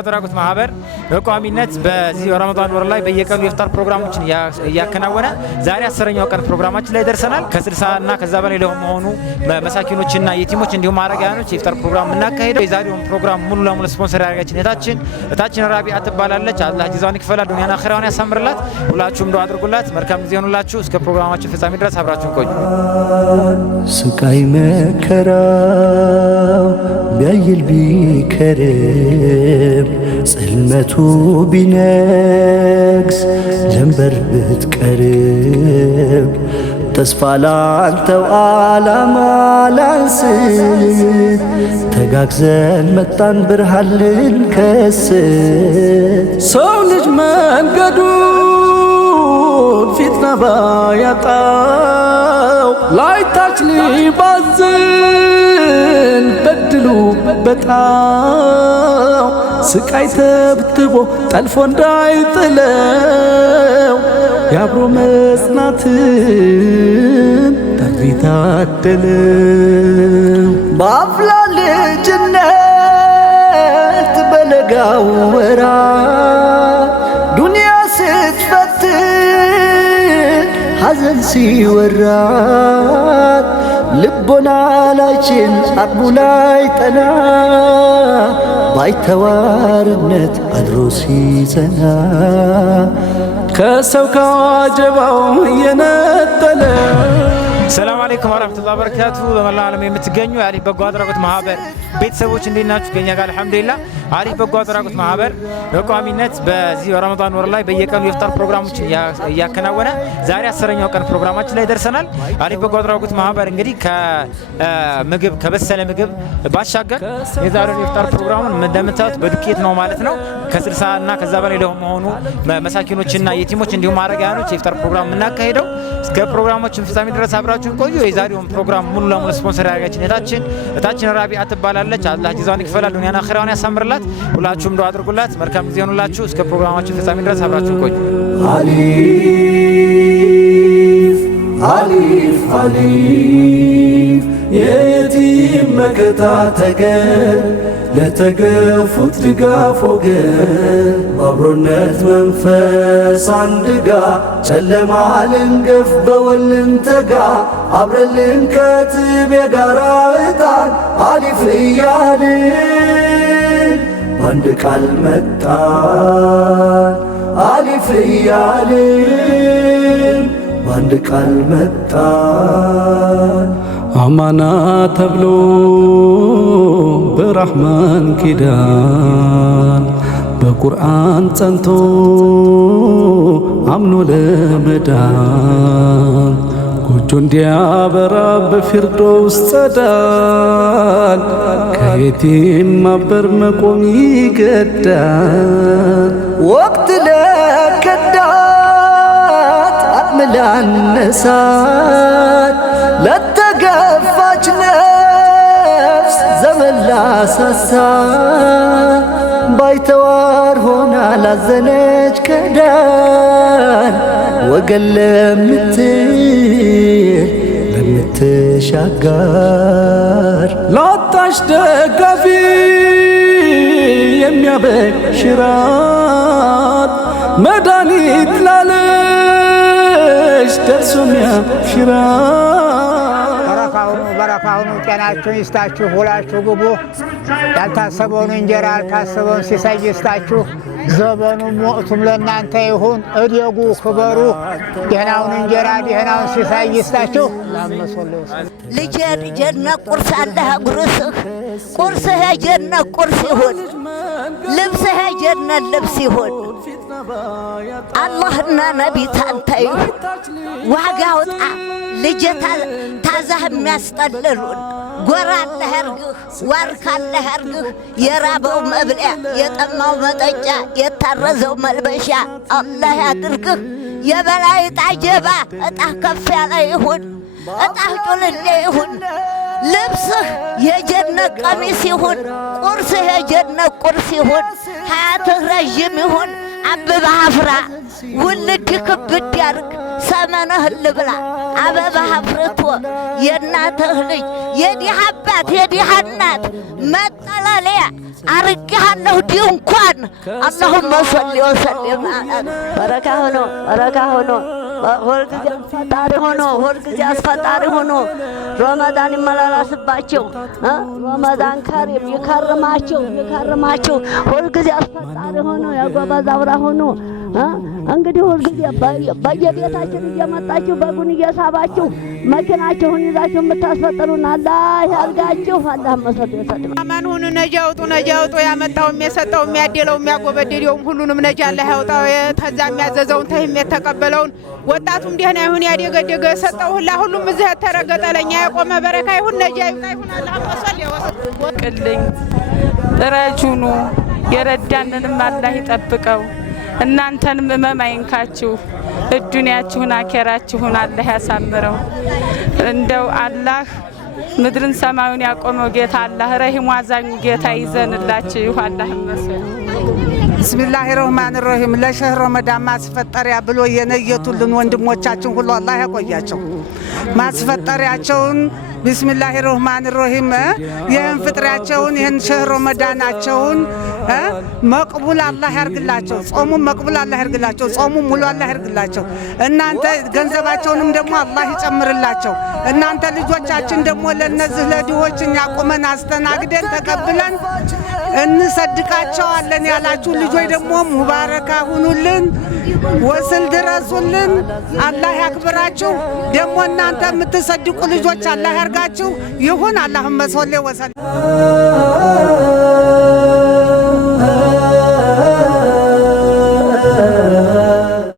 አድራጎት ማህበር በቋሚነት በዚህ ረመዳን ወር ላይ በየቀኑ የፍጣር ፕሮግራሞችን ያከናወነ ዛሬ 10ኛው ቀን ፕሮግራማችን ላይ ደርሰናል። ከ60 እና ከዛ በላይ ለሆኑ መሳኪኖችና የቲሞች እንዲሁም አረጋውያኖች የፍጣር ፕሮግራም እናካሄደው። የዛሬውን ፕሮግራም ሙሉ ለሙሉ ስፖንሰር ያደረገችን እታችን ራቢዓ ትባላለች። አላህ ጅዛውን ይክፈላት፣ ዱንያና አኺራውን ያሳምርላት። ሁላችሁም ዱዓ አድርጉላት። መልካም ጊዜ ይሁንላችሁ። እስከ ፕሮግራማችን ፍጻሜ ድረስ አብራችሁን ቆዩ። ስቃይ መከራው ቢያይል ቢከርም ጽልመቱ ቢነግስ ጀንበር ብትቀርብ ተስፋ ላንተው ዓላማ ላንስት ተጋግዘን መጣን ብርሃን ልንከስት ሰው ልጅ መንገዱን ፊትና ባያጣው ላይታች ሊባዝን በድሉ በጣው ስቃይ ተብትቦ ጠልፎ እንዳይጥለው ያብሮ መጽናትን ጥሪ ታደለው። በአፍላ ልጅነት በለጋው ወራት ዱንያ ስትፈትን ሐዘን ሲወራት ልቦና ላይችን አቅሙ ላይ ጠና ባይተዋርነት አድሮ ሲጸና ከሰው ከዋጀባው የነጠለ። ሰላም አለይኩም ወራህመቱላሂ ወበረካቱ። በመላው ዓለም የምትገኙ የአሊፍ በጎ አድራጎት ማህበር ቤተሰቦች እንዴት ናችሁ? ከኛ ጋር አልሐምዱሊላህ። አሊፍ በጎ አድራጎት ማህበር በቋሚነት በዚህ ረመዳን ወር ላይ በየቀኑ የፍጣር ፕሮግራሞችን ያከናወነ ዛሬ 10ኛው ቀን ፕሮግራማችን ላይ ደርሰናል። አሊፍ በጎ አድራጎት ማህበር እንግዲህ ከምግብ ከበሰለ ምግብ ባሻገር የዛሬውን የፍጣር ፕሮግራሙን እንደምታዩት በዱቄት ነው ማለት ነው። ከ60 እና ከዛ በላይ ለሆኑ መሳኪኖችና የቲሞች እንዲሁም አረጋውያኖች የፍጣር ፕሮግራም እናካሄደው። እስከ ፕሮግራማችን ፍጻሜ ድረስ አብራችሁን ቆዩ። የዛሬውን ፕሮግራም ሙሉ ለሙሉ ስፖንሰር ያደረገችን እታችን ራቢዓ ትባላለች። አላህ ጅዛውን ይክፈላት፣ ዱንያና አኺራውን ያሳምርላት። ሁላችሁም ዱዓ አድርጉላት። መልካም ጊዜ ይሁንላችሁ። እስከ ፕሮግራማችን ፍጻሜ ድረስ አብራችሁን ቆዩ። አሊፍ አሊፍ አሊፍ የየቲም መከታ ተገን ለተገፉት ድጋፍ ወገን በአብሮነት መንፈስ አንድጋ ጨለማ ልንገፍ በወልን ተጋ አብረን ልንከትብ የጋራ ዕጣን አሊፍ እያልን በአንድ ቃል መጣን አሊፍ እያልን በአንድ ቃል መጣን አማና ተብሎ በረሕማን ኪዳን በቁርአን ጸንቶ አምኖ ለመዳን ጎጆ እንዲያበራ በፊርዶስ ጸዳል ከየቲም ማበር መቆም ይገዳል። ወቅት ለከዳት አቅም ላነሳት ለተገፋች ነፍስ ዘመን ላሳሳ ባይተዋር ሆና ላዘነች ከዳን ወገን ለምትሻጋር ላጣሽ ደጋፊ የሚያበሽራት መድኃኒት ላለሽ ደርሶ የሚያሽራት በረካሁኑ ጤናችሁን ይስጣችሁ። ውላችሁ ግቡ። ያልታሰበውን እንጀራ ያልታሰበውን ሲሳይ ይስጣችሁ። ዘመኑም ወቅቱም ለእናንተ ይሁን። እደጉ፣ ክበሩ። ደህናውን እንጀራ ደህናውን ሲሳይ ይስጣችሁ። ልጄ ጀነት ቁርስ አለህ ጉርስህ ቁርስህ የጀነት ቁርስ ይሁን። ልብስህ የጀነት ልብስ ይሁን። አላህና ነቢ ታንተ ይሁን። ዋጋ አውጣ ልጄ ታዛህ የሚያስጠልሉን ጎራለህ ያርግህ ዋርካለህ ያርግህ። የራበው መብለያ የጠማው መጠጫ የታረዘው መልበሻ አላህ ያድርግህ። የበላይ ዕጣ ጀባ ዕጣ ከፍ ያለ ይሁን። ዕጣህ ጩልሌ ይሁን። ልብስህ የጀነት ቀሚስ ይሁን። ቁርስህ የጀነት ቁርስ ይሁን። ሀያትህ ረዥም ይሁን። አበባህ አፍራ ውልድ ክብድ ያርግ። ሰመነህን ልብላ አበባህ አፍርቶ የእናትህ ልጅ የዲህ አባት የዲህ እናት መጠለለያ አርጋለሁ ድንኳን اللهم صل وسلم በረካ ሆኖ ሁልጊዜ አስፈጣሪ ሆኖ ረመዳን ይመላለስባቸው ረመዳን ከሪም ይከርማቸው ሁልጊዜ አስፈጣሪ ሆኖ ያጓባዝ አብራ ሆኖ እንግዲህ ሁልጊዜ በየቤታችን እየመጣችሁ በጉን እየሳባችሁ መኪናችሁን ይዛችሁ የምታስፈጥሩን አላህ ያርጋችሁ። አላህ መሰል ይሰጥና አማን ሁኑ። ነጃ አውጡ። ያመጣውም የሰጠውም ያደለውም ያጎበደደውም ሁሉንም ነጃ አላህ ያውጣው። ተዛ የሚያዘዘውን ተህም የተቀበለውን ወጣቱም ደህና ይሁን ያደገደገ የሰጠው ሁሉም እዚህ ተረገጠ ለኛ የቆመ በረካ ይሁን ነጃ ይሁን። አላህ መሰል ቅልኝ ረጁኑ የረዳንንም አላህ ይጠብቀው። እናንተንም እመም አይንካችሁ። ዱንያችሁን አኬራችሁን አላህ ያሳምረው። እንደው አላህ ምድርን ሰማዩን ያቆመው ጌታ አላህ ረሂም አዛኙ ጌታ ይዘንላችሁ። አላህ ይመስገን። ቢስሚላሂ ረህማን ረሂም ለሸህር ረመዳን ማስፈጠሪያ ብሎ የነየቱልን ወንድሞቻችን ሁሉ አላህ ያቆያቸው። ማስፈጠሪያቸውን ቢስሚላሂ ረህማን ረሂም ይህን ፍጥሪያቸውን ይህን ሸህር ረመዳናቸውን መቅቡል አላህ ያርግላቸው። ጾሙን መቅቡል አላህ ያርግላቸው። ጾሙን ሙሉ አላህ ያርግላቸው። እናንተ ገንዘባቸውንም ደግሞ አላህ ይጨምርላቸው። እናንተ ልጆቻችን ደግሞ ለነዚህ ለድሆች እኛ ቁመን አስተናግደን ተቀብለን እንሰድቃቸዋለን ያላችሁ ልጆች ደግሞ ሙባረካ ሁኑልን፣ ወስል ድረሱልን። አላህ ያክብራችሁ። ደግሞ እናንተ የምትሰድቁ ልጆች አላህ ያርጋችሁ። ይሁን አላሁመ ሶሊ ወሰለም